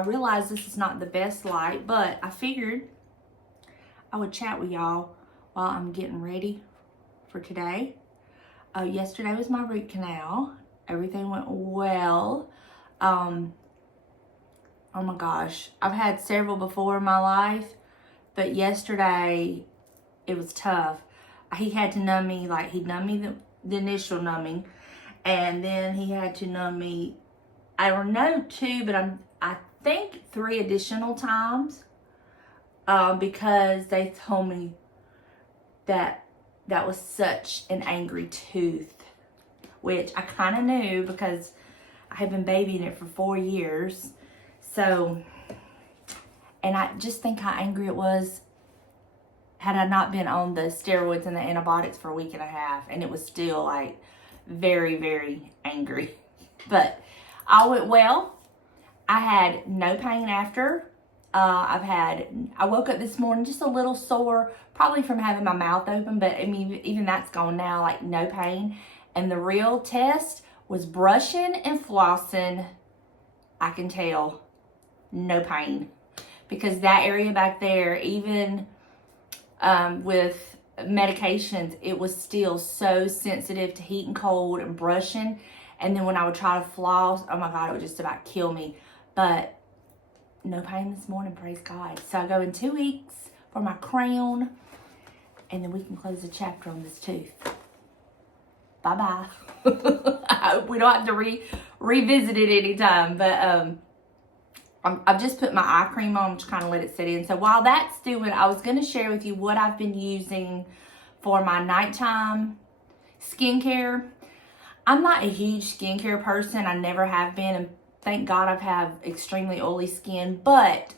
I realize this is not the best light, but I figured I would chat with y'all while I'm getting ready for today. Yesterday was my root canal. Everything went well. Oh my gosh, I've had several before in my life, but yesterday it was tough. He had to numb me, like he numbed me the initial numbing, and then he had to numb me, I don't know, 2, but I think 3 additional times, because they told me that was such an angry tooth, which I kind of knew because I had been babying it for 4 years. So, and I just think how angry it was had I not been on the steroids and the antibiotics for a week and a half, and it was still like very, very angry. But all went well. I had no pain after. I woke up this morning just a little sore, probably from having my mouth open, but I mean, even that's gone now, like no pain. And the real test was brushing and flossing. I can tell no pain, because that area back there, even with medications, it was still so sensitive to heat and cold and brushing. And then when I would try to floss, oh my God, it would just about kill me. But no pain this morning, praise God. So I go in 2 weeks for my crown, and then we can close the chapter on this tooth. Bye-bye. We don't have to revisit it anytime, but I've just put my eye cream on, just kind of let it sit in. So while that's doing, I was going to share with you what I've been using for my nighttime skincare. I'm not a huge skincare person. I never have been, and thank God I've had extremely oily skin. But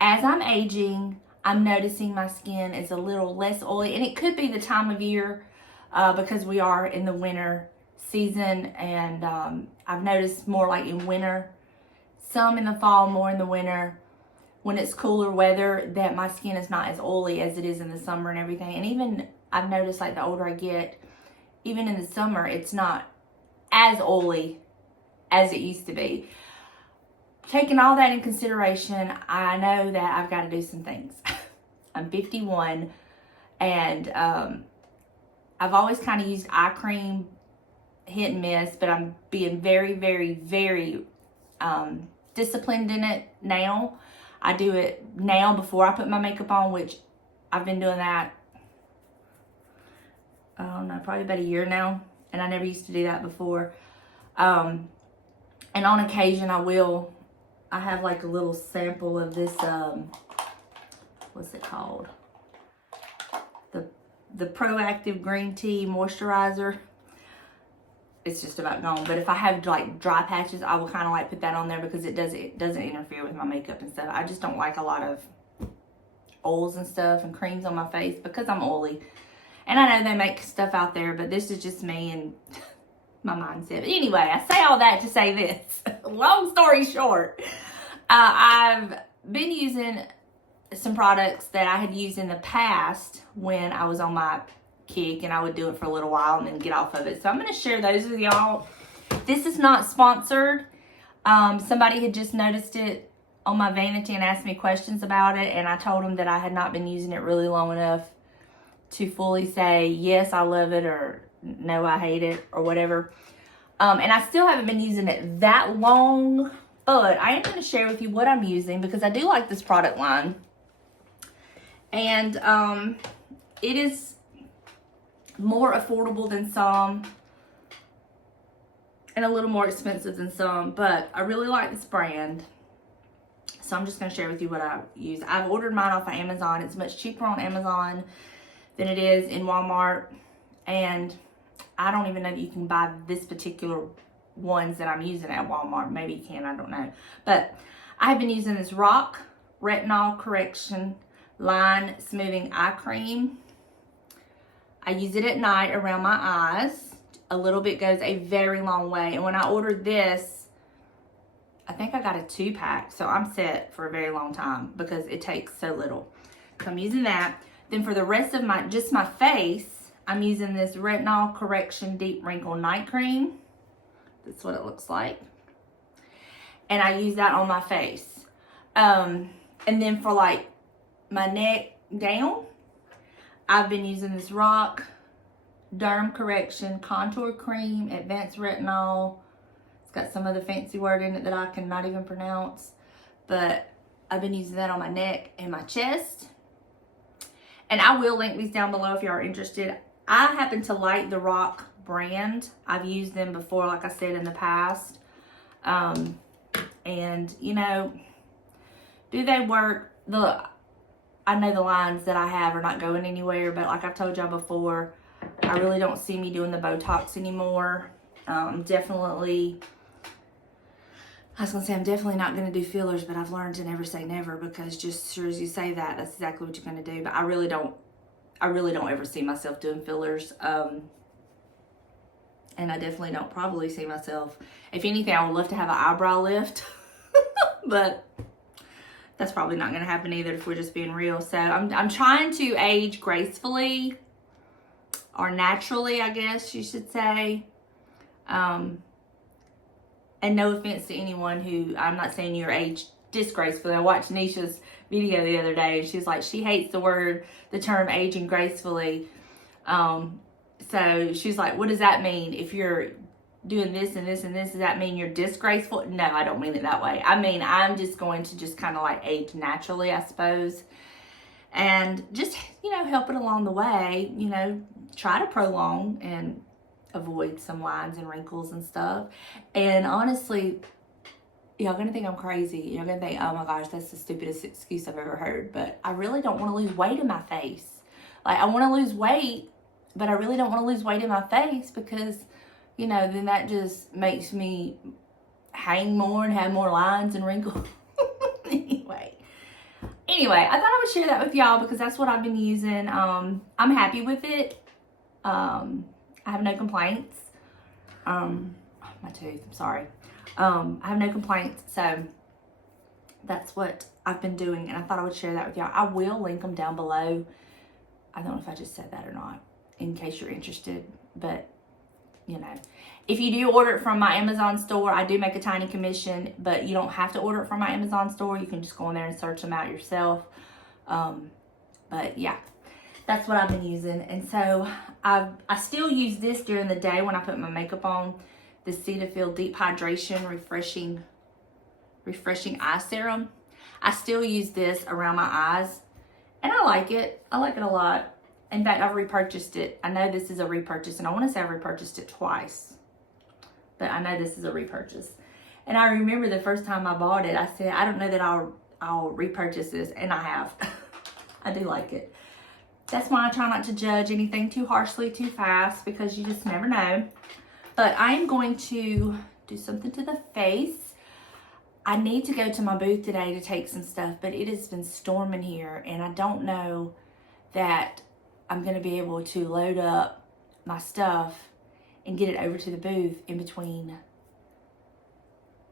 as I'm aging, I'm noticing my skin is a little less oily, and it could be the time of year, because we are in the winter season, and I've noticed more like in winter, some in the fall, more in the winter, when it's cooler weather, that my skin is not as oily as it is in the summer and everything. And even I've noticed, like, the older I get, even in the summer, it's not as oily as it used to be. Taking all that in consideration, I know that I've got to do some things. I'm 51, and I've always kind of used eye cream, hit and miss, but I'm being very, very, very disciplined in it now. I do it now before I put my makeup on, which I've been doing that, I don't know, probably about a year now, and I never used to do that before. And on occasion I have like a little sample of this, what's it called? The Proactive Green Tea Moisturizer. It's just about gone. But if I have like dry patches, I will kind of like put that on there, because it doesn't interfere with my makeup and stuff. I just don't like a lot of oils and stuff and creams on my face because I'm oily. And I know they make stuff out there, but this is just me and my mindset. But anyway, I say all that to say this. Long story short, I've been using some products that I had used in the past when I was on my kick, and I would do it for a little while and then get off of it. So I'm going to share those with y'all. This is not sponsored. Somebody had just noticed it on my vanity and asked me questions about it, and I told them that I had not been using it really long enough to fully say, yes, I love it, or no, I hate it, or whatever. And I still haven't been using it that long, but I am going to share with you what I'm using, because I do like this product line. And it is more affordable than some, and a little more expensive than some, but I really like this brand. So I'm just going to share with you what I use. I've ordered mine off of Amazon. It's much cheaper on Amazon than it is in Walmart, and I don't even know that you can buy this particular ones that I'm using at Walmart. Maybe you can, I don't know. But I've been using this Rock Retinol Correction Line Smoothing Eye Cream. I use it at night around my eyes. A little bit goes a very long way. And when I ordered this, I think I got a 2-pack. So I'm set for a very long time because it takes so little. So I'm using that. Then for the rest of my face, I'm using this Retinol Correction Deep Wrinkle Night Cream. That's what it looks like. And I use that on my face. And then for like my neck down, I've been using this Rock Derm Correction Contour Cream, Advanced Retinol. It's got some other fancy word in it that I cannot even pronounce. But I've been using that on my neck and my chest. And I will link these down below if you are interested. I happen to like the Rock brand. I've used them before, like I said, in the past. And, you know, do they work? I know the lines that I have are not going anywhere, but like I've told y'all before, I really don't see me doing the Botox anymore. I'm definitely not going to do fillers, but I've learned to never say never, because just as sure as you say that, that's exactly what you're going to do. But I really don't ever see myself doing fillers. And I definitely don't probably see myself. If anything, I would love to have an eyebrow lift, but that's probably not going to happen either if we're just being real. So I'm trying to age gracefully, or naturally, I guess you should say. And no offense to anyone who, I'm not saying you're aged disgracefully. I watched Nisha's video the other day, and she's like, she hates the term aging gracefully. So she's like, what does that mean? If you're doing this and this and this, does that mean you're disgraceful? No, I don't mean it that way. I mean, I'm just going to just kind of like age naturally, I suppose. And just, you know, help it along the way, you know, try to prolong and avoid some lines and wrinkles and stuff. And honestly, y'all gonna think I'm crazy. You're gonna think, oh my gosh, that's the stupidest excuse I've ever heard. But I really don't want to lose weight in my face. Like, I want to lose weight, but I really don't want to lose weight in my face, because, you know, then that just makes me hang more and have more lines and wrinkles. Anyway, I thought I would share that with y'all because that's what I've been using. I'm happy with it. I have no complaints. My tooth, I'm sorry. I have no complaints, so that's what I've been doing, and I thought I would share that with y'all. I will link them down below. I don't know if I just said that or not, in case you're interested, but you know, if you do order it from my Amazon store, I do make a tiny commission, but you don't have to order it from my Amazon store. You can just go in there and search them out yourself. But yeah, that's what I've been using. And so I still use this during the day when I put my makeup on, the Cetaphil Deep Hydration Refreshing Eye Serum. I still use this around my eyes, and I like it. I like it a lot. In fact, I've repurchased it. I know this is a repurchase, and I want to say I've repurchased it twice, but I know this is a repurchase. And I remember the first time I bought it, I said, I don't know that I'll repurchase this, and I have. I do like it. That's why I try not to judge anything too harshly, too fast, because you just never know. But I am going to do something to the face. I need to go to my booth today to take some stuff, but it has been storming here, and I don't know that I'm going to be able to load up my stuff and get it over to the booth in between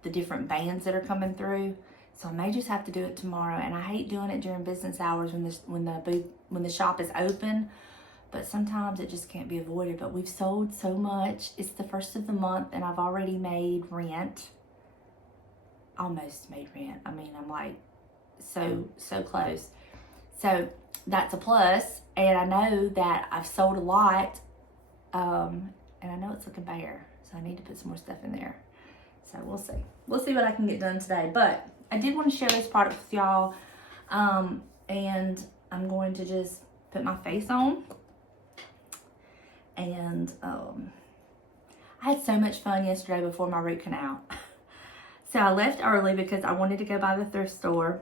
the different bands that are coming through. So I may just have to do it tomorrow, and I hate doing it during business hours when the shop is open, but sometimes it just can't be avoided. But we've sold so much. It's the first of the month, and I've already made rent. Almost made rent. I mean, I'm like so close. So that's a plus, and I know that I've sold a lot, and I know it's looking bare, so I need to put some more stuff in there. So we'll see. We'll see what I can get done today. But I did want to share this product with y'all, and I'm going to just put my face on. And I had so much fun yesterday before my root canal. So I left early because I wanted to go by the thrift store,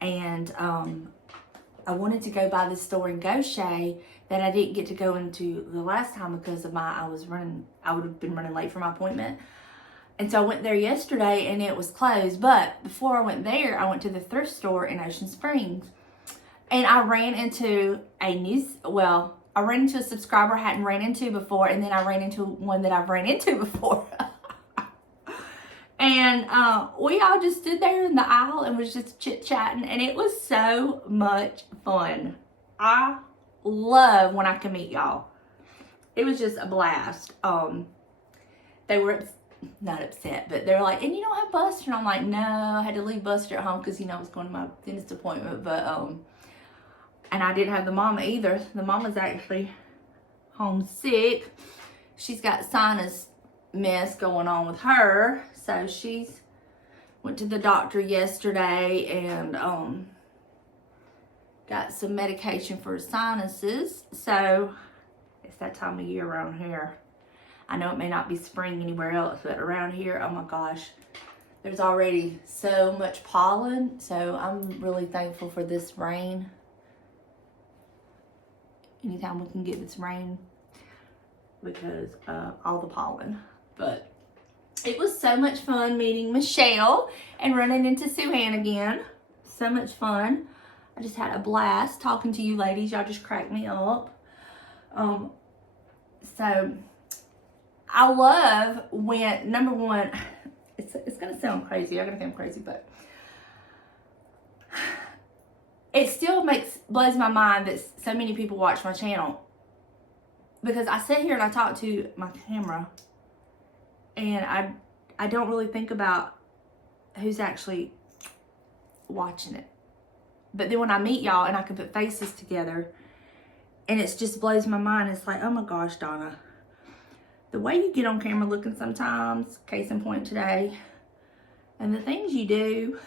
and I wanted to go by the store in Goshen that I didn't get to go into the last time because of I would have been running late for my appointment. And so I went there yesterday and it was closed. But before I went there, I went to the thrift store in Ocean Springs. And I ran into I ran into a subscriber I hadn't ran into before, and then I ran into one that I've ran into before. And we all just stood there in the aisle and was just chit-chatting, and it was so much fun. I love when I can meet y'all. It was just a blast. They were not upset, but they're like, and you don't have Buster? And I'm like, no, I had to leave Buster at home because, you know, I was going to my dentist appointment, but, and I didn't have the mama either. The mama's actually home sick. She's got sinus mess going on with her, so she's went to the doctor yesterday and, got some medication for sinuses, so it's that time of year around here. I know it may not be spring anywhere else, but around here, oh my gosh, there's already so much pollen, so I'm really thankful for this rain. Anytime we can get this rain, because all the pollen. But it was so much fun meeting Michelle and running into Sue Ann again. So much fun. I just had a blast talking to you ladies. Y'all just cracked me up. So I love when, number one, it's gonna sound crazy. I'm gonna think I'm crazy, but it still blows my mind that so many people watch my channel, because I sit here and I talk to my camera and I don't really think about who's actually watching it. But then when I meet y'all and I can put faces together, and it just blows my mind. It's like, oh my gosh, Donna, the way you get on camera looking sometimes, case in point today, and the things you do,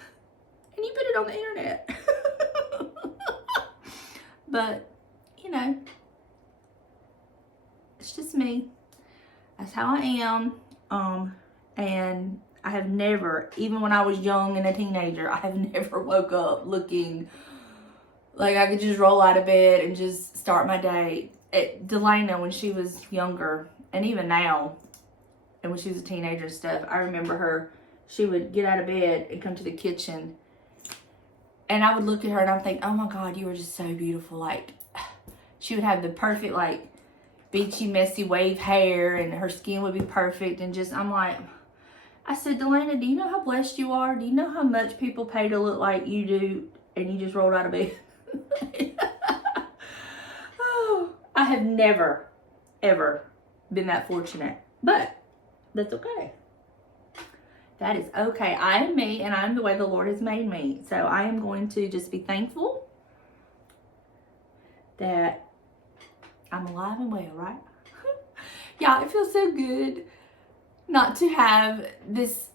and you put it on the internet. But, you know, it's just me. That's how I am. And I have never, even when I was young and a teenager, I have never woke up looking like I could just roll out of bed and just start my day. Delana, when she was younger, and even now, and when she was a teenager and stuff, I remember her, she would get out of bed and come to the kitchen, and I would look at her and I'm thinking, oh my God, you were just so beautiful. Like, she would have the perfect, like, beachy, messy wave hair, and her skin would be perfect, and just, I'm like, I said, Delana, do you know how blessed you are? Do you know how much people pay to look like you do, and you just rolled out of bed? Oh, I have never, ever been that fortunate, but that's okay. That is okay. I am me, and I am the way the Lord has made me. So I am going to just be thankful that I'm alive and well, right? Yeah, it feels so good not to have this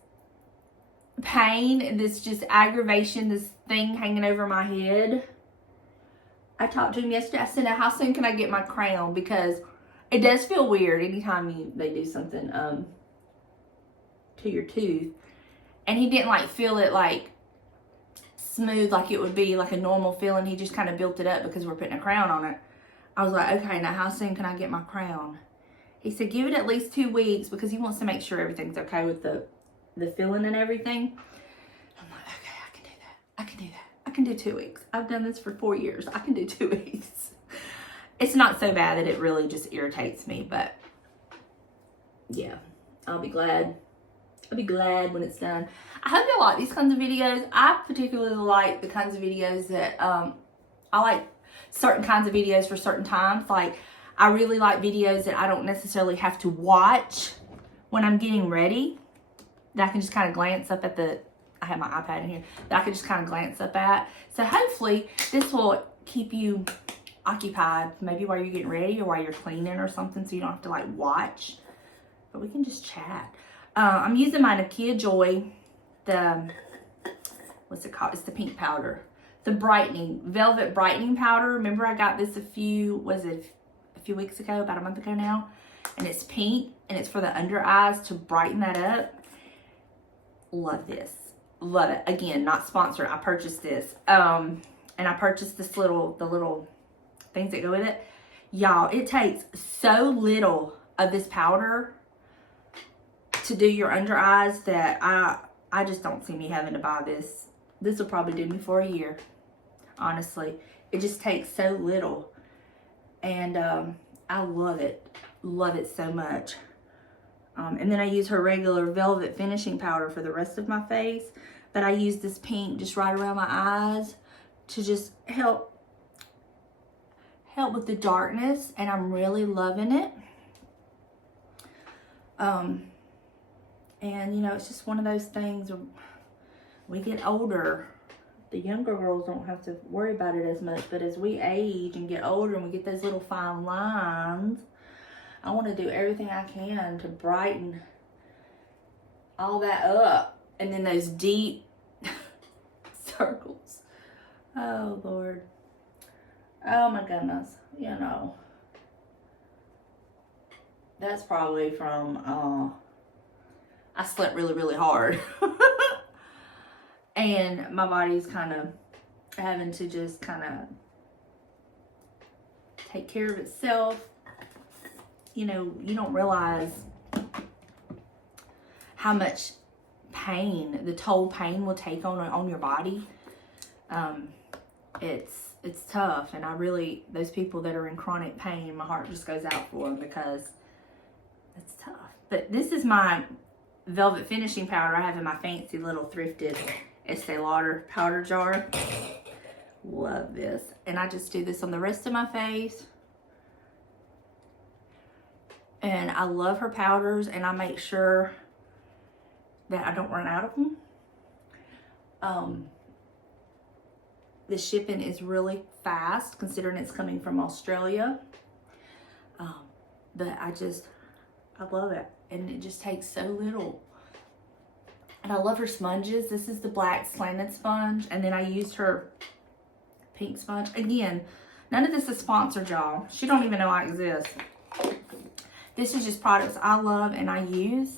pain, this just aggravation, this thing hanging over my head. I talked to him yesterday. I said, now, how soon can I get my crown? Because it does feel weird anytime they do something to your tooth. And he didn't like feel it like smooth like it would be like a normal feeling. He just kind of built it up because we're putting a crown on it. I was like, okay, now how soon can I get my crown? He said, give it at least 2 weeks, because he wants to make sure everything's okay with the filling and everything. I'm like, okay, I can do that. I can do that. I can do 2 weeks. I've done this for 4 years. I can do 2 weeks. It's not so bad that it really just irritates me, but yeah, I'll be glad. I'll be glad when it's done. I hope you like these kinds of videos. I particularly like the kinds of videos that, I like certain kinds of videos for certain times. Like, I really like videos that I don't necessarily have to watch when I'm getting ready, that I can just kind of glance up at I have my iPad in here, that I can just kind of glance up at. So hopefully this will keep you occupied, maybe while you're getting ready or while you're cleaning or something, so you don't have to like watch, but we can just chat. I'm using my Nakia Joy, what's it called? It's the pink powder. The brightening, velvet brightening powder. Remember I got this a few weeks ago, about a month ago now. And it's pink, and it's for the under eyes to brighten that up. Love this. Love it. Again, not sponsored. I purchased this. And I purchased the little things that go with it. Y'all, it takes so little of this powder to do your under eyes that I just don't see me having to buy this. This will probably do me for a year. Honestly, it just takes so little, and I love it so much. And then I use her regular velvet finishing powder for the rest of my face, but I use this pink just right around my eyes to just help with the darkness, and I'm really loving it. And, you know, it's just one of those things where we get older. The younger girls don't have to worry about it as much. But as we age and get older and we get those little fine lines, I want to do everything I can to brighten all that up. And then those deep circles. Oh, Lord. Oh, my goodness. You know. That's probably from, I slept really, really hard. And my body's kind of having to just kind of take care of itself. You know, you don't realize how much pain, the toll pain will take on your body. It's tough. And I really, those people that are in chronic pain, my heart just goes out for them because it's tough. But this is my velvet finishing powder I have in my fancy little thrifted Estee Lauder powder jar. Love this. And I just do this on the rest of my face. And I love her powders, and I make sure that I don't run out of them. The shipping is really fast considering it's coming from Australia. But I love it. And it just takes so little. And I love her sponges. This is the black slanted sponge. And then I used her pink sponge. Again, none of this is sponsored, y'all. She don't even know I exist. This is just products I love and I use.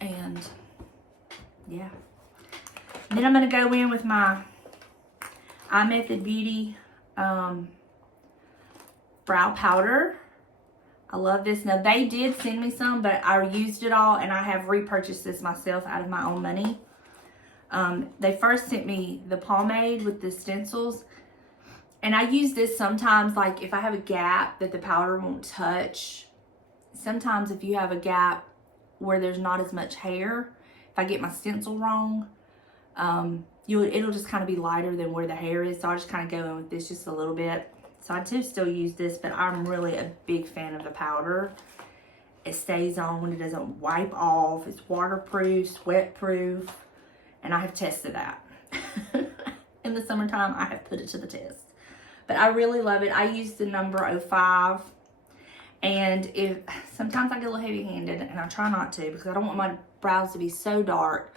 And yeah. And then I'm going to go in with my iMethod Beauty brow powder. I love this. Now, they did send me some, but I used it all, and I have repurchased this myself out of my own money. They first sent me the pomade with the stencils, and I use this sometimes, like if I have a gap that the powder won't touch. Sometimes if you have a gap where there's not as much hair, if I get my stencil wrong, it'll just kind of be lighter than where the hair is. So I just kind of go in with this just a little bit. So I do still use this, but I'm really a big fan of the powder. It stays on, it doesn't wipe off, it's waterproof, sweat-proof, and I have tested that. In the summertime, I have put it to the test. But I really love it. I use the number 05, and sometimes I get a little heavy-handed, and I try not to because I don't want my brows to be so dark.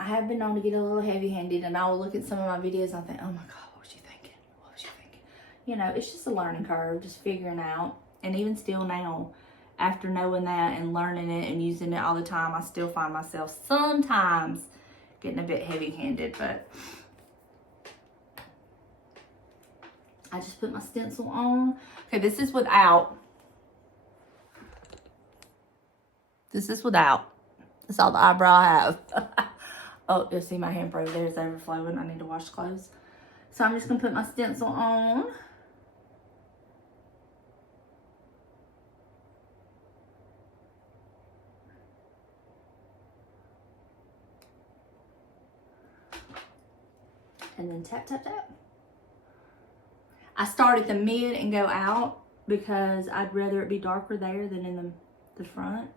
I have been known to get a little heavy-handed, and I will look at some of my videos and I think, oh my God, what was you thinking? What was you thinking? You know, it's just a learning curve, just figuring out. And even still now, after knowing that and learning it and using it all the time, I still find myself sometimes getting a bit heavy-handed, but I just put my stencil on. Okay, this is without. This is without. That's all the eyebrow I have. Oh, you'll see my hamper over there is overflowing. I need to wash clothes. So I'm just going to put my stencil on. And then tap, tap, tap. I start at the mid and go out because I'd rather it be darker there than in the front.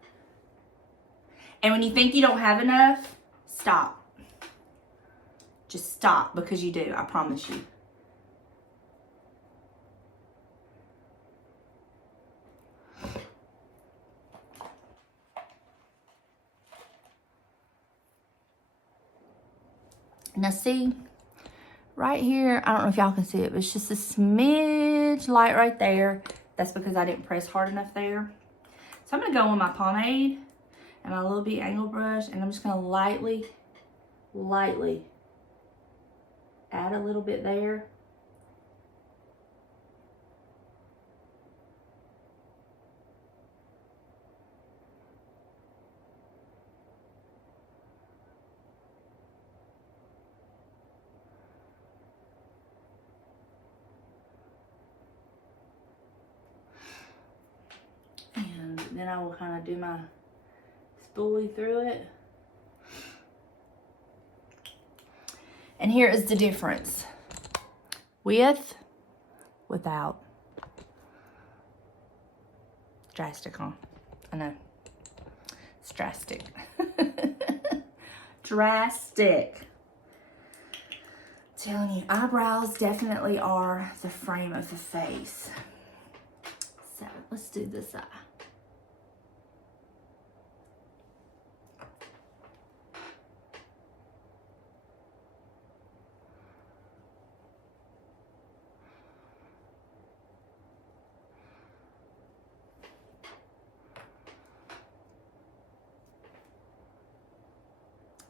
And when you think you don't have enough, stop. Just stop, because you do, I promise you. Now see, right here, I don't know if y'all can see it, but it's just a smidge light right there. That's because I didn't press hard enough there. So I'm going to go on my pomade and my little bit angle brush, and I'm just going to lightly add a little bit there. And then I will kind of do my spoolie through it. And here is the difference. With, without. drastic, huh? I know. It's drastic. Drastic. Telling you, eyebrows definitely are the frame of the face. So let's do this eye.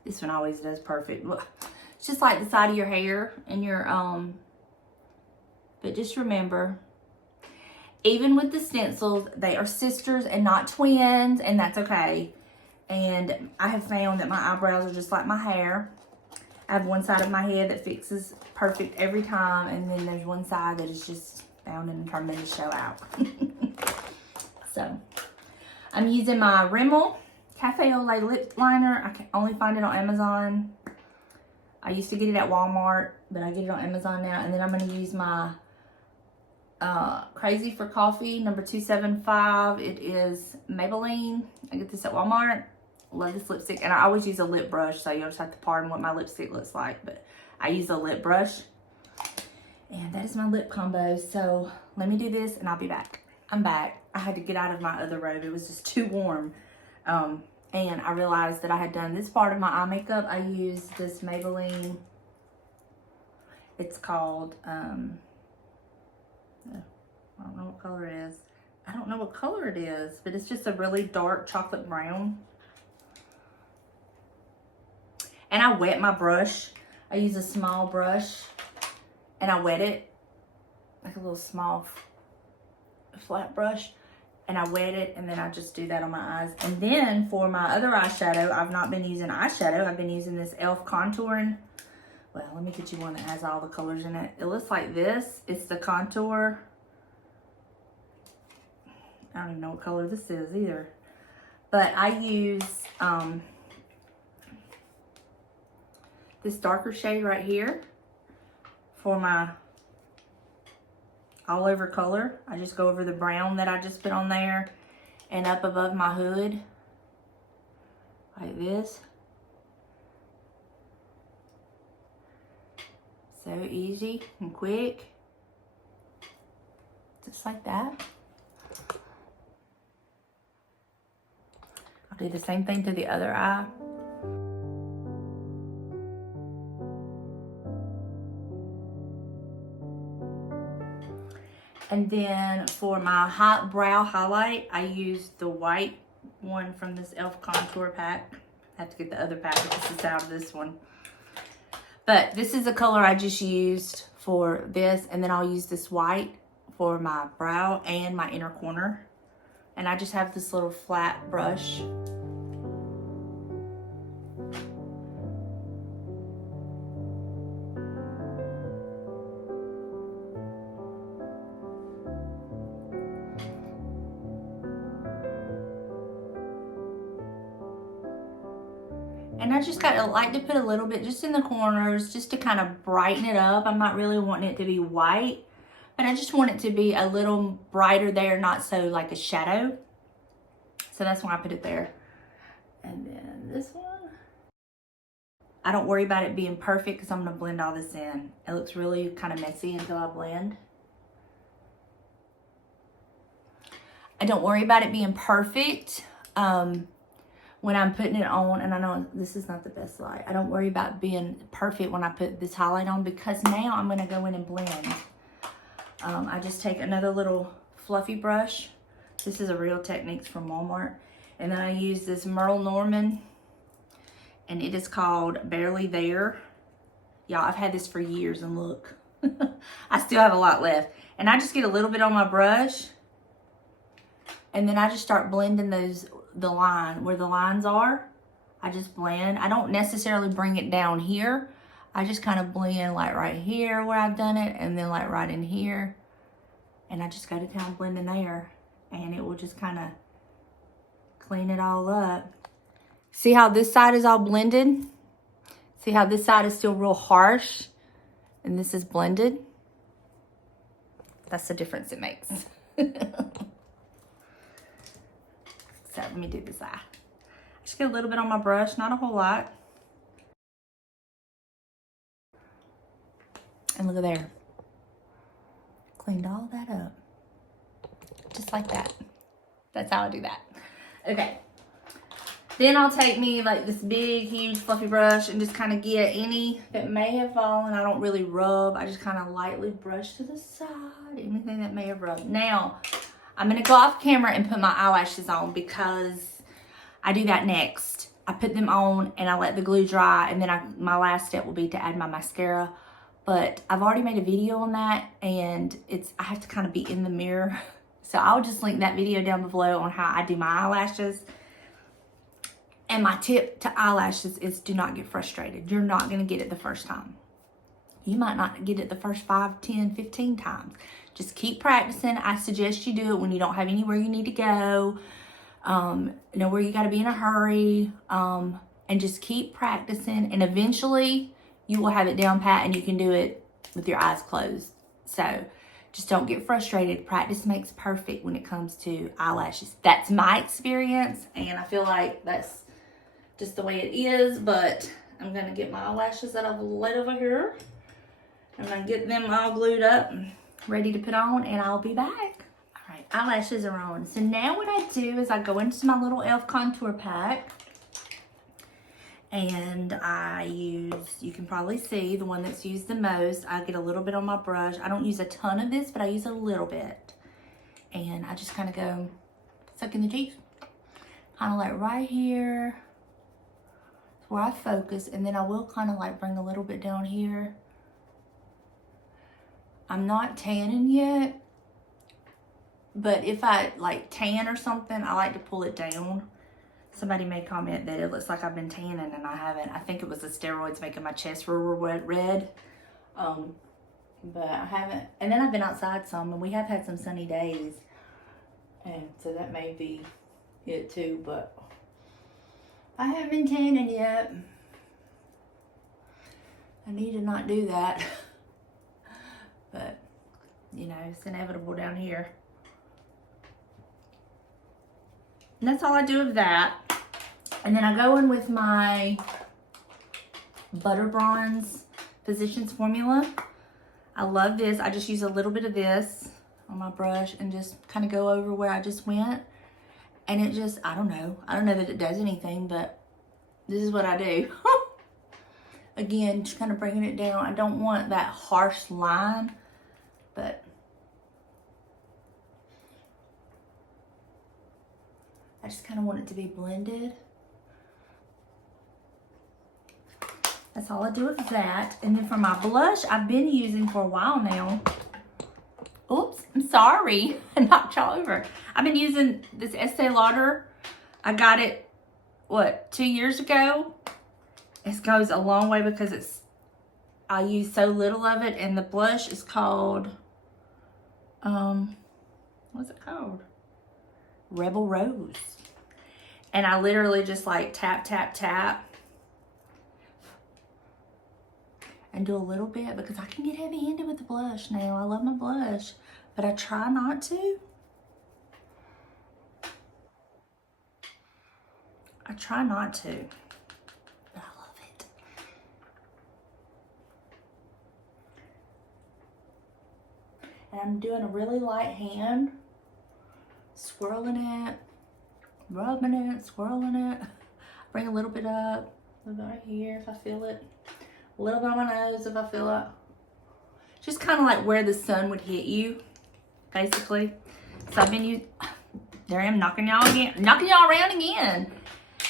This one always does perfect. It's just like the side of your hair and your, but just remember, even with the stencils, they are sisters and not twins, and that's okay. And I have found that my eyebrows are just like my hair. I have one side of my head that fixes perfect every time, and then there's one side that is just bound and determined to show out. So, I'm using my Rimmel Cafe Au Lait lip liner. I can only find it on Amazon. I used to get it at Walmart, but I get it on Amazon now. And then I'm going to use my Crazy for Coffee number 275. It is Maybelline. I get this at Walmart. Love this lipstick. And I always use a lip brush, so you'll just have to pardon what my lipstick looks like. But I use a lip brush. And that is my lip combo. So let me do this and I'll be back. I'm back. I had to get out of my other robe. It was just too warm. And I realized that I had done this part of my eye makeup. I used this Maybelline. It's called, I don't know what color it is. I don't know what color it is, but it's just a really dark chocolate brown. And I wet my brush. I use a small brush and I wet it, like a little small flat brush. And I wet it, and then I just do that on my eyes. And then for my other eyeshadow, I've not been using eyeshadow. I've been using this e.l.f. contouring. Well, let me get you one that has all the colors in it. It looks like this. It's the contour. I don't even know what color this is either. But I use this darker shade right here for my all over color. I just go over the brown that I just put on there and up above my hood like this. So easy and quick, just like that. I'll do the same thing to the other eye. And then for my brow highlight, I use the white one from this e.l.f. contour pack. I have to get the other pack because it's out of this one. But this is the color I just used for this. And then I'll use this white for my brow and my inner corner. And I just have this little flat brush. And I just like to put a little bit just in the corners just to kind of brighten it up. I'm not really wanting it to be white, but I just want it to be a little brighter there, not so like a shadow. So that's why I put it there. And then this one, I don't worry about it being perfect because I'm going to blend all this in. It looks really kind of messy until I blend. I don't worry about it being perfect. When I'm putting it on, and I know this is not the best light, I don't worry about being perfect when I put this highlight on because now I'm gonna go in and blend. I just take another little fluffy brush. This is a Real Techniques from Walmart. And then I use this Merle Norman, and it is called Barely There. Y'all, I've had this for years, and look, I still have a lot left. And I just get a little bit on my brush, and then I just start blending the line where the lines are. I just blend. I don't necessarily bring it down here. I just kind of blend like right here where I've done it, and then like right in here. And I just go to town blending there, and it will just kind of clean it all up. See how this side is all blended? See how this side is still real harsh, and this is blended? That's the difference it makes. So let me do this eye. Just get a little bit on my brush, not a whole lot. And look at there. Cleaned all that up. Just like that. That's how I do that. Okay. Then I'll take me like this big, huge, fluffy brush and just kind of get any that may have fallen. I don't really rub. I just kind of lightly brush to the side. Anything that may have rubbed. Now, I'm going to go off camera and put my eyelashes on because I do that next. I put them on and I let the glue dry, and then my last step will be to add my mascara. But I've already made a video on that, and I have to kind of be in the mirror. So I'll just link that video down below on how I do my eyelashes. And my tip to eyelashes is do not get frustrated. You're not going to get it the first time. You might not get it the first 5, 10, 15 times. Just keep practicing. I suggest you do it when you don't have anywhere you need to go. Know where you got to be in a hurry. And just keep practicing. And eventually you will have it down pat and you can do it with your eyes closed. So just don't get frustrated. Practice makes perfect when it comes to eyelashes. That's my experience, and I feel like that's just the way it is. But I'm going to get my eyelashes that I've laid over here. I'm going to get them all glued up and ready to put on, and I'll be back. All right, eyelashes are on. So now what I do is I go into my little e.l.f. contour pack. And I use, you can probably see, the one that's used the most. I get a little bit on my brush. I don't use a ton of this, but I use a little bit. And I just kind of go sucking the cheeks. Kind of like right here. That's where I focus. And then I will kind of like bring a little bit down here. I'm not tanning yet. But if I like tan or something, I like to pull it down. Somebody may comment that it looks like I've been tanning, and I haven't. I think it was the steroids making my chest red. But I haven't. And then I've been outside some, and we have had some sunny days. And so that may be it too, but I haven't been tanning yet. I need to not do that. But, you know, it's inevitable down here. And that's all I do of that. And then I go in with my Butter Bronze Physicians Formula. I love this. I just use a little bit of this on my brush and just kind of go over where I just went. And it just, I don't know that it does anything, but this is what I do. Again, just kind of bringing it down. I don't want that harsh line, but I just kind of want it to be blended. That's all I do with that. And then for my blush, I've been using for a while now. Oops, I'm sorry. I knocked y'all over. I've been using this Estee Lauder. I got it, what, 2 years ago? It goes a long way because I use so little of it. And the blush is called, what's it called? Rebel Rose. And I literally just like tap, tap, tap. And do a little bit because I can get heavy-handed with the blush now. I love my blush, but I try not to. I try not to, but I love it. And I'm doing a really light hand, swirling it, rubbing it, swirling it. Bring a little bit up, a little bit right here if I feel it. A little bit on my nose if I feel it. Just kind of like where the sun would hit you, basically. So I've been using, there I am knocking y'all around again.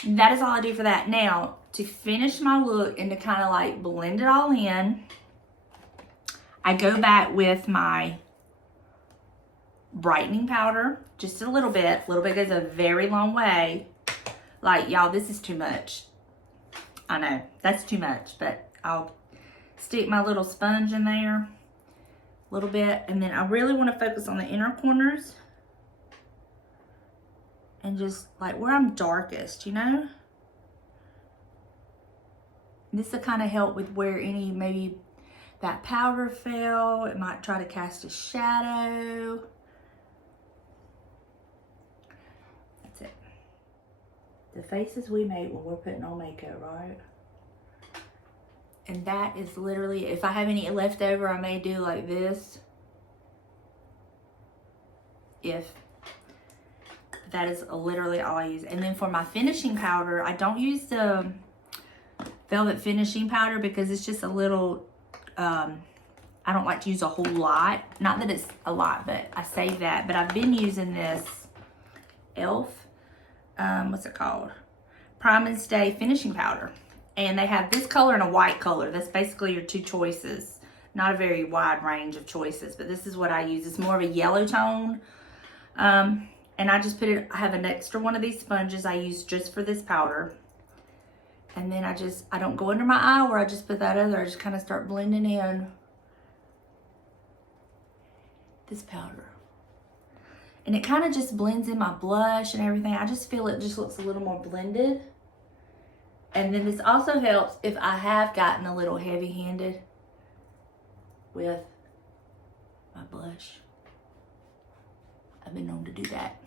That is all I do for that. Now, to finish my look and to kind of like blend it all in, I go back with my brightening powder, just a little bit. A little bit goes a very long way. Like, y'all, this is too much. I know, that's too much, but I'll stick my little sponge in there a little bit. And then I really want to focus on the inner corners. And just like where I'm darkest, you know? This will kind of help with where any, maybe that powder fell. It might try to cast a shadow. That's it. The faces we make when we're putting on makeup, right? And that is literally, if I have any left over, I may do like this. That is literally all I use. And then for my finishing powder, I don't use the velvet finishing powder because it's just a little, I don't like to use a whole lot. Not that it's a lot, but I save that. But I've been using this e.l.f. What's it called? Prime and Stay finishing powder. And they have this color and a white color. That's basically your two choices. Not a very wide range of choices, but this is what I use. It's more of a yellow tone. And I just put it, I have an extra one of these sponges I use just for this powder. And then I don't go under my eye where I just put that other. I just kind of start blending in this powder. And it kind of just blends in my blush and everything. I just feel it just looks a little more blended. And then this also helps if I have gotten a little heavy-handed with my blush. I've been known to do that.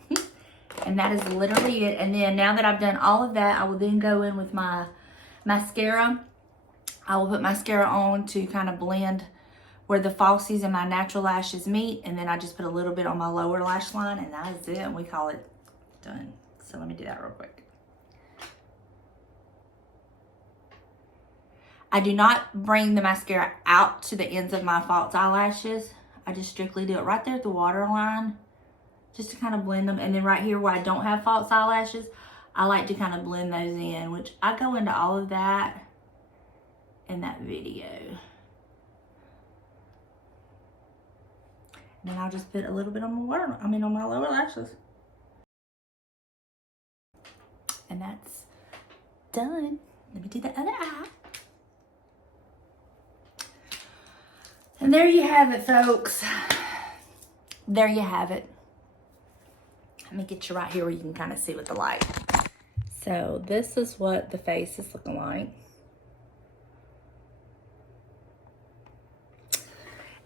And that is literally it. And then now that I've done all of that, I will then go in with my mascara. I will put mascara on to kind of blend where the falsies and my natural lashes meet. And then I just put a little bit on my lower lash line, and that is it. And we call it done. So let me do that real quick. I do not bring the mascara out to the ends of my false eyelashes. I just strictly do it right there at the waterline, just to kind of blend them. And then right here where I don't have false eyelashes, I like to kind of blend those in, which I go into all of that in that video. And then I'll just put a little bit on my on my lower lashes. And that's done. Let me do the other eye. And there you have it, folks. There you have it. Let me get you right here where you can kind of see with the light. So this is what the face is looking like.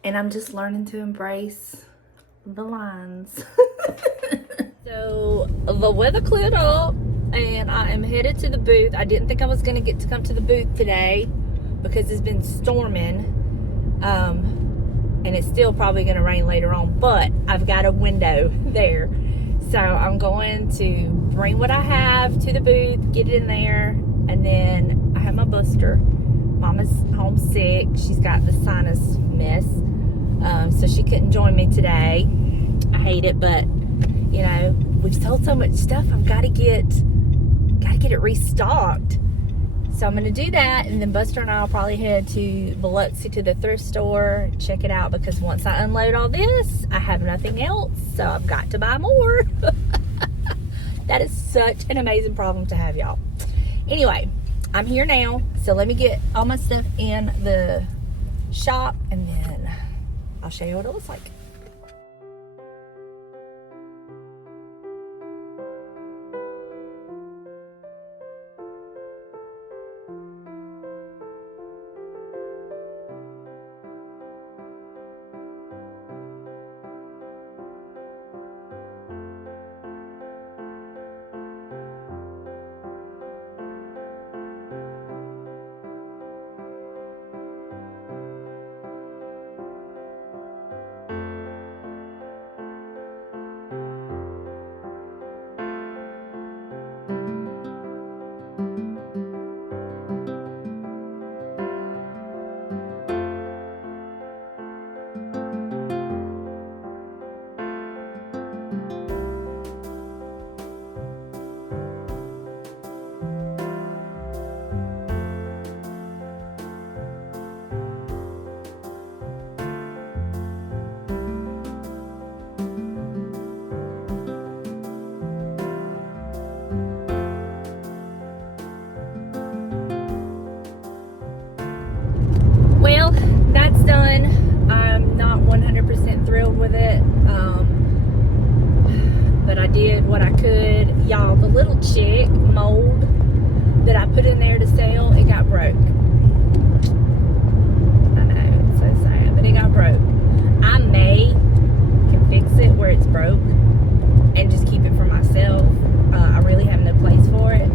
And I'm just learning to embrace the lines. So the weather cleared up and I am headed to the booth. I didn't think I was gonna get to come to the booth today because it's been storming. And it's still probably gonna rain later on, but I've got a window there. So I'm going to bring what I have to the booth, get it in there, and then I have my booster. Mama's home sick. She's got the sinus mess. So she couldn't join me today. I hate it, but you know, we've sold so much stuff. I've got to get it restocked. So I'm gonna do that, and then Buster and I will probably head to Biloxi to the thrift store, check it out, because once I unload all this, I have nothing else, so I've got to buy more. That is such an amazing problem to have, y'all. Anyway, I'm here now, so let me get all my stuff in the shop, and then I'll show you what it looks like. Well, that's done. I'm not 100% thrilled with it, but I did what I could. Y'all, the little chick mold that I put in there to sell, it got broke. I know, it's so sad, but it got broke. I can fix it where it's broke and just keep it for myself. I really have no place for it.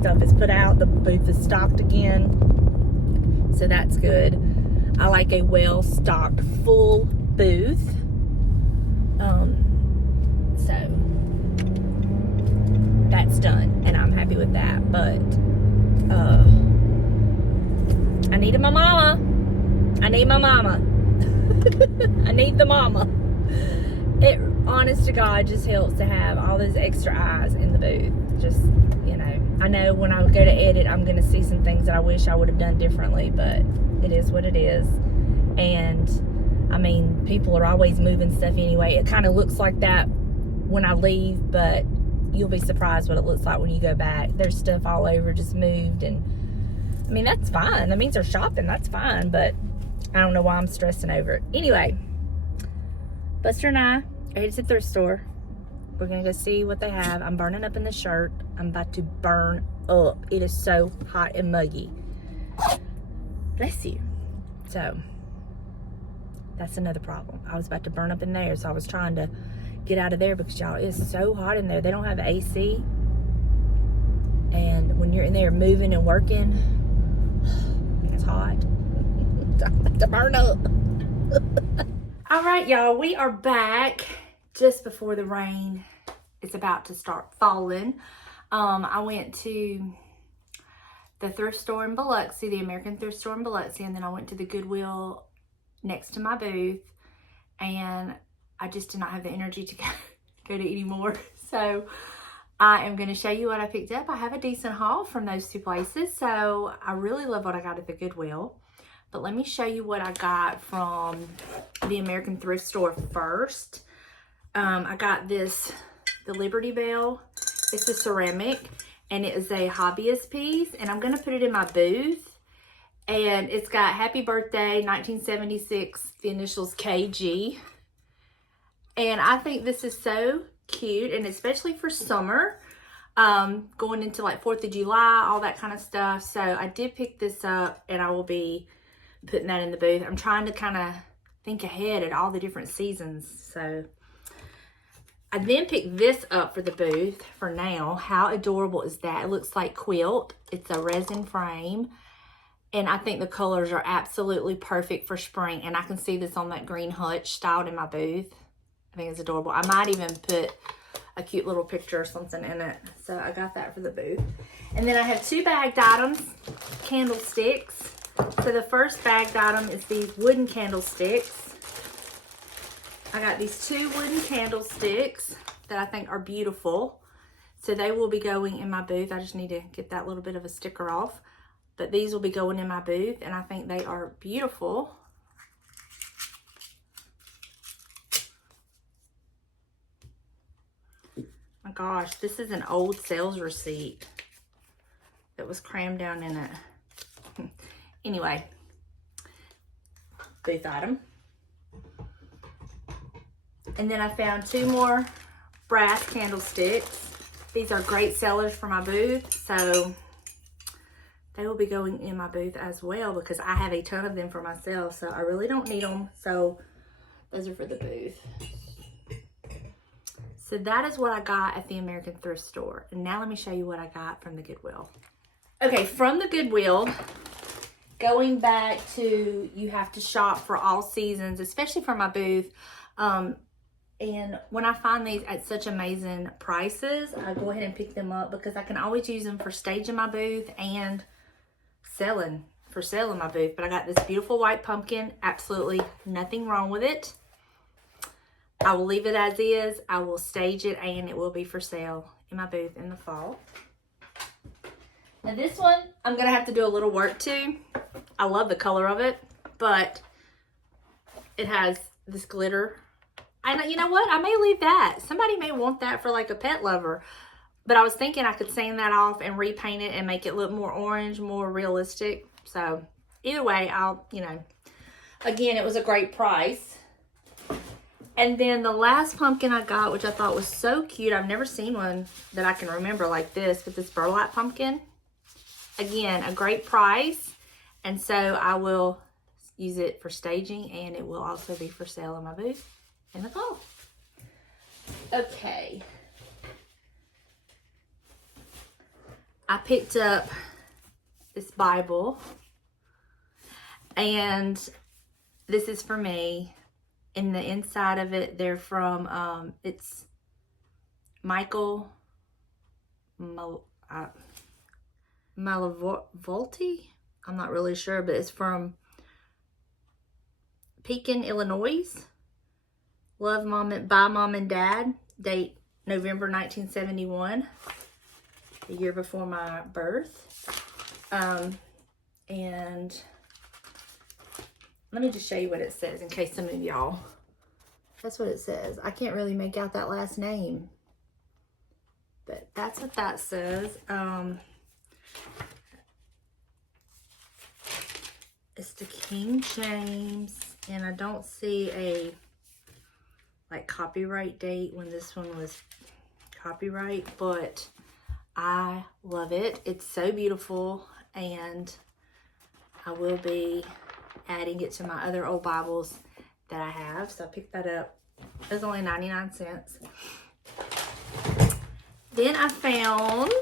stuff is put out. The booth is stocked again, so that's good. I like a well-stocked, full booth. So that's done, and I'm happy with that. But I needed my mama. I need my mama. I need the mama. It, honest to God, just helps to have all those extra eyes in the booth. Just, you know, I know when I go to edit, I'm going to see some things that I wish I would have done differently, but it is what it is. And I mean, people are always moving stuff anyway. It kind of looks like that when I leave, but you'll be surprised what it looks like when you go back. There's stuff all over just moved, and I mean, that's fine. That means they're shopping. That's fine, but I don't know why I'm stressing over it. Anyway, Buster and I are headed to the thrift store. We're gonna go see what they have. I'm burning up in the shirt. I'm about to burn up. It is so hot and muggy. Bless you. So that's another problem. I was about to burn up in there, so I was trying to get out of there because y'all, it's so hot in there. They don't have AC, and when you're in there moving and working, it's hot. I'm about to burn up. All right, y'all, we are back just before the rain is about to start falling. I went to the thrift store in Biloxi, the American thrift store in Biloxi, and then I went to the Goodwill next to my booth, and I just did not have the energy to go to any more. So I am going to show you what I picked up. I have a decent haul from those two places, so I really love what I got at the Goodwill. But let me show you what I got from the American thrift store first. I got this, the Liberty Bell. It's a ceramic, and it is a hobbyist piece, and I'm going to put it in my booth. And it's got Happy Birthday 1976, the initials KG. And I think this is so cute, and especially for summer, going into like 4th of July, all that kind of stuff. So I did pick this up, and I will be putting that in the booth. I'm trying to kind of think ahead at all the different seasons. So I then picked this up for the booth for now. How adorable is that? It looks like quilt. It's a resin frame, and I think the colors are absolutely perfect for spring, and I can see this on that green hutch styled in my booth. I think it's adorable. I might even put a cute little picture or something in it. So I got that for the booth. And then I have two bagged items, candlesticks. So the first bagged item is these wooden candlesticks. I got these two wooden candlesticks that I think are beautiful. So they will be going in my booth. I just need to get that little bit of a sticker off. But these will be going in my booth, and I think they are beautiful. My gosh, this is an old sales receipt that was crammed down in it. Anyway, booth item. And then I found two more brass candlesticks. These are great sellers for my booth, so they will be going in my booth as well because I have a ton of them for myself, so I really don't need them. So those are for the booth. So that is what I got at the American thrift store. And now let me show you what I got from the Goodwill. Okay, from the Goodwill, going back to you have to shop for all seasons, especially for my booth. And when I find these at such amazing prices, I go ahead and pick them up because I can always use them for staging my booth and selling my booth. But I got this beautiful white pumpkin, absolutely nothing wrong with it. I will leave it as is. I will stage it, and it will be for sale in my booth in the fall. Now this one, I'm going to have to do a little work to. I love the color of it, but it has this glitter. And you know what? I may leave that. Somebody may want that for like a pet lover. But I was thinking I could sand that off and repaint it and make it look more orange, more realistic. So either way, I'll, you know, again, it was a great price. And then the last pumpkin I got, which I thought was so cute. I've never seen one that I can remember like this, but this burlap pumpkin. Again, a great price. And so I will use it for staging, and it will also be for sale in my booth in the fall. Okay. I picked up this Bible, and this is for me. In the inside of it, they're from, it's Michael Malavolti. I'm not really sure, but it's from Pekin, Illinois. Love Mom and by Mom and Dad. Date November 1971, the year before my birth. And let me just show you what it says in case some of y'all. That's what it says. I can't really make out that last name, but that's what that says. It's the King James, and I don't see a like copyright date when this one was copyright, but I love it. It's so beautiful, and I will be adding it to my other old Bibles that I have. So I picked that up. It was only 99 cents. Then I found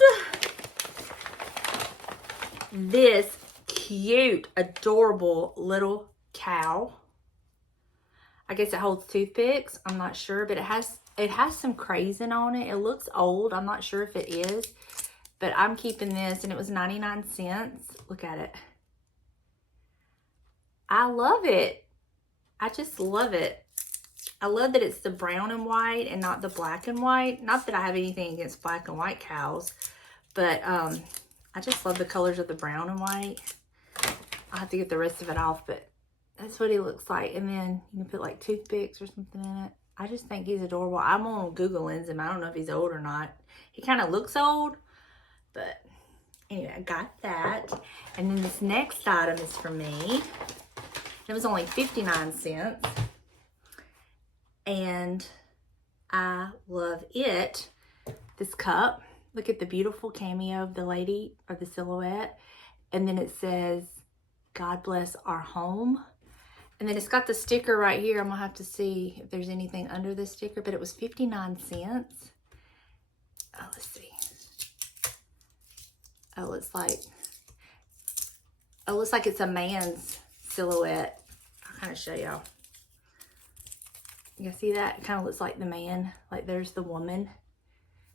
this cute, adorable little cow. I guess it holds toothpicks. I'm not sure, but it has some crazing on it. It looks old. I'm not sure if it is, but I'm keeping this, and it was 99 cents. Look at it. I love it. I just love it. I love that it's the brown and white and not the black and white. Not that I have anything against black and white cows, but I just love the colors of the brown and white. I'll have to get the rest of it off, but that's what he looks like. And then you can put like toothpicks or something in it. I just think he's adorable. I'm gonna Google lens him. I don't know if he's old or not. He kind of looks old, but anyway, I got that. And then this next item is for me. It was only 59 cents. And I love it. This cup. Look at the beautiful cameo of the lady, or the silhouette. And then it says, God bless our home. And then it's got the sticker right here. I'm gonna have to see if there's anything under the sticker, but it was 59 cents. Oh, let's see. Oh, it looks like it's a man's silhouette. I'll kind of show y'all. You see that? It kind of looks like the man. Like there's the woman,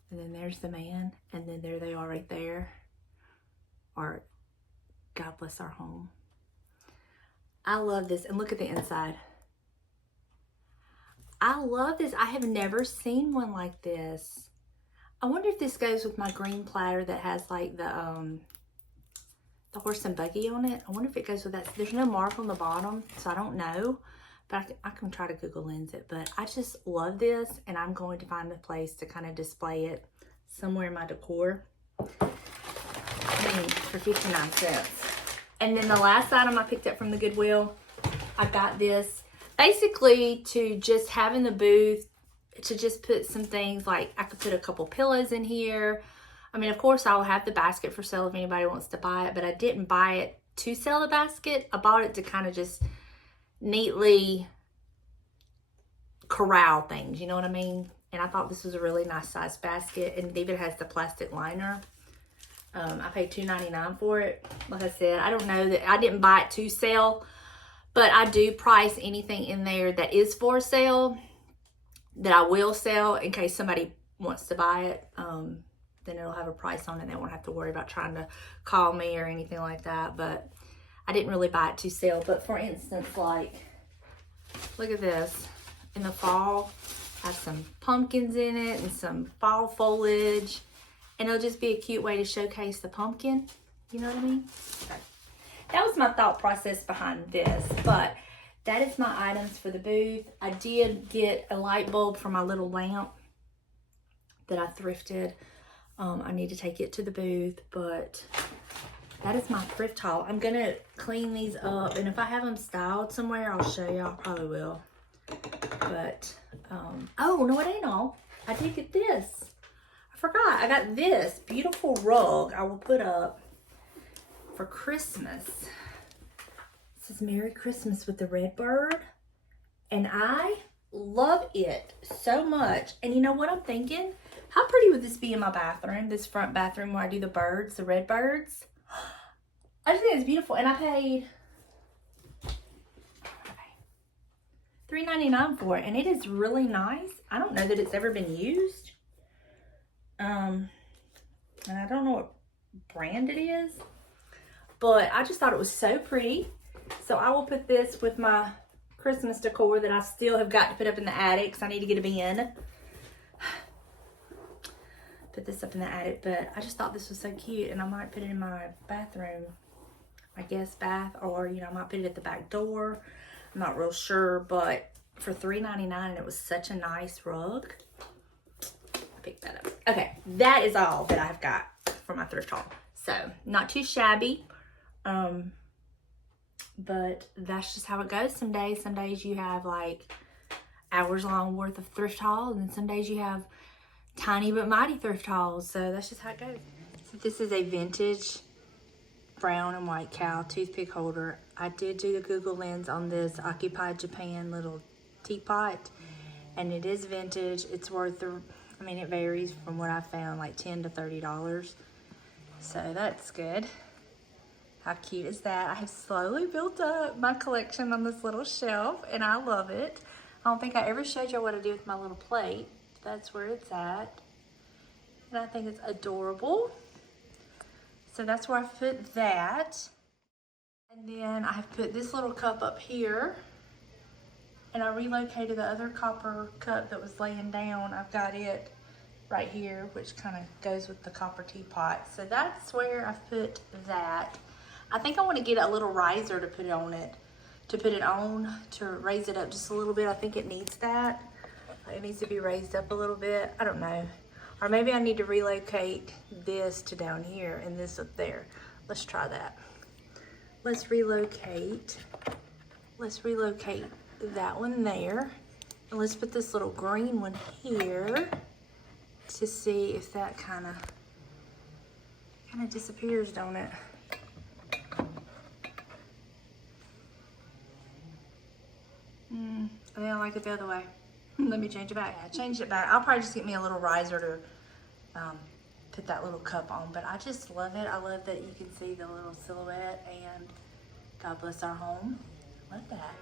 and then there's the man, and then there they are right there. Or God bless our home. I love this. And look at the inside. I love this. I have never seen one like this. I wonder if this goes with my green platter that has like the horse and buggy on it. I wonder if it goes with that. There's no mark on the bottom, so I don't know. But I can try to Google lens it. But I just love this, and I'm going to find a place to kind of display it somewhere in my decor. For 59 cents. And then the last item I picked up from the Goodwill, I got this basically to just have in the booth, to just put some things like I could put a couple pillows in here. I mean, of course, I'll have the basket for sale if anybody wants to buy it, but I didn't buy it to sell the basket. I bought it to kind of just neatly corral things, you know what I mean? And I thought this was a really nice size basket, and it even has the plastic liner. I paid $2.99 for it. Like I said, I don't know that I didn't buy it to sell, but I do price anything in there that is for sale that I will sell in case somebody wants to buy it. Then it'll have a price on it. They won't have to worry about trying to call me or anything like that. But I didn't really buy it to sell. But for instance, like, look at this. In the fall, has some pumpkins in it and some fall foliage. And it'll just be a cute way to showcase the pumpkin. You know what I mean? Okay. That was my thought process behind this. But that is my items for the booth. I did get a light bulb for my little lamp that I thrifted. I need to take it to the booth. But that is my thrift haul. I'm going to clean these up. And if I have them styled somewhere, I'll show y'all. Probably will. But, oh, no, it ain't all. I did get this. Forgot, I got this beautiful rug I will put up for Christmas. It says Merry Christmas with the red bird, and I love it so much. And you know what I'm thinking? How pretty would this be in my bathroom? This front bathroom where I do the birds, the red birds. I just think it's beautiful. And I paid $3.99 for it. And it is really nice. I don't know that it's ever been used. And I don't know what brand it is. But I just thought it was so pretty. So I will put this with my Christmas decor that I still have got to put up in the attic because I need to get a bin. Put this up in the attic, but I just thought this was so cute, and I might put it in my bathroom, I guess bath, or you know, I might put it at the back door. I'm not real sure, but for $3.99, it was such a nice rug. I picked that up. Okay, that is all that I've got for my thrift haul. So not too shabby, but that's just how it goes. Some days you have like hours long worth of thrift haul, and then some days you have tiny but mighty thrift hauls. So that's just how it goes. So this is a vintage brown and white cow toothpick holder. I did do the Google lens on this Occupied Japan little teapot, and it is vintage. It's worth I mean, it varies from what I found, like $10 to $30. So that's good. How cute is that? I have slowly built up my collection on this little shelf, and I love it. I don't think I ever showed you what I do with my little plate. That's where it's at. And I think it's adorable. So that's where I put that. And then I have put this little cup up here. And I relocated the other copper cup that was laying down. I've got it right here, which kind of goes with the copper teapot. So that's where I've put that. I think I want to get a little riser to put it on it. To raise it up just a little bit. I think it needs that. It needs to be raised up a little bit. I don't know. Or maybe I need to relocate this to down here and this up there. Let's try that. Let's relocate that one there. And let's put this little green one here to see if that kind of disappears, don't it? I like it the other way. Let me change it back. I changed it back. I'll probably just get me a little riser to put that little cup on, but I just love it. I love that you can see the little silhouette, and God bless our home. Love that.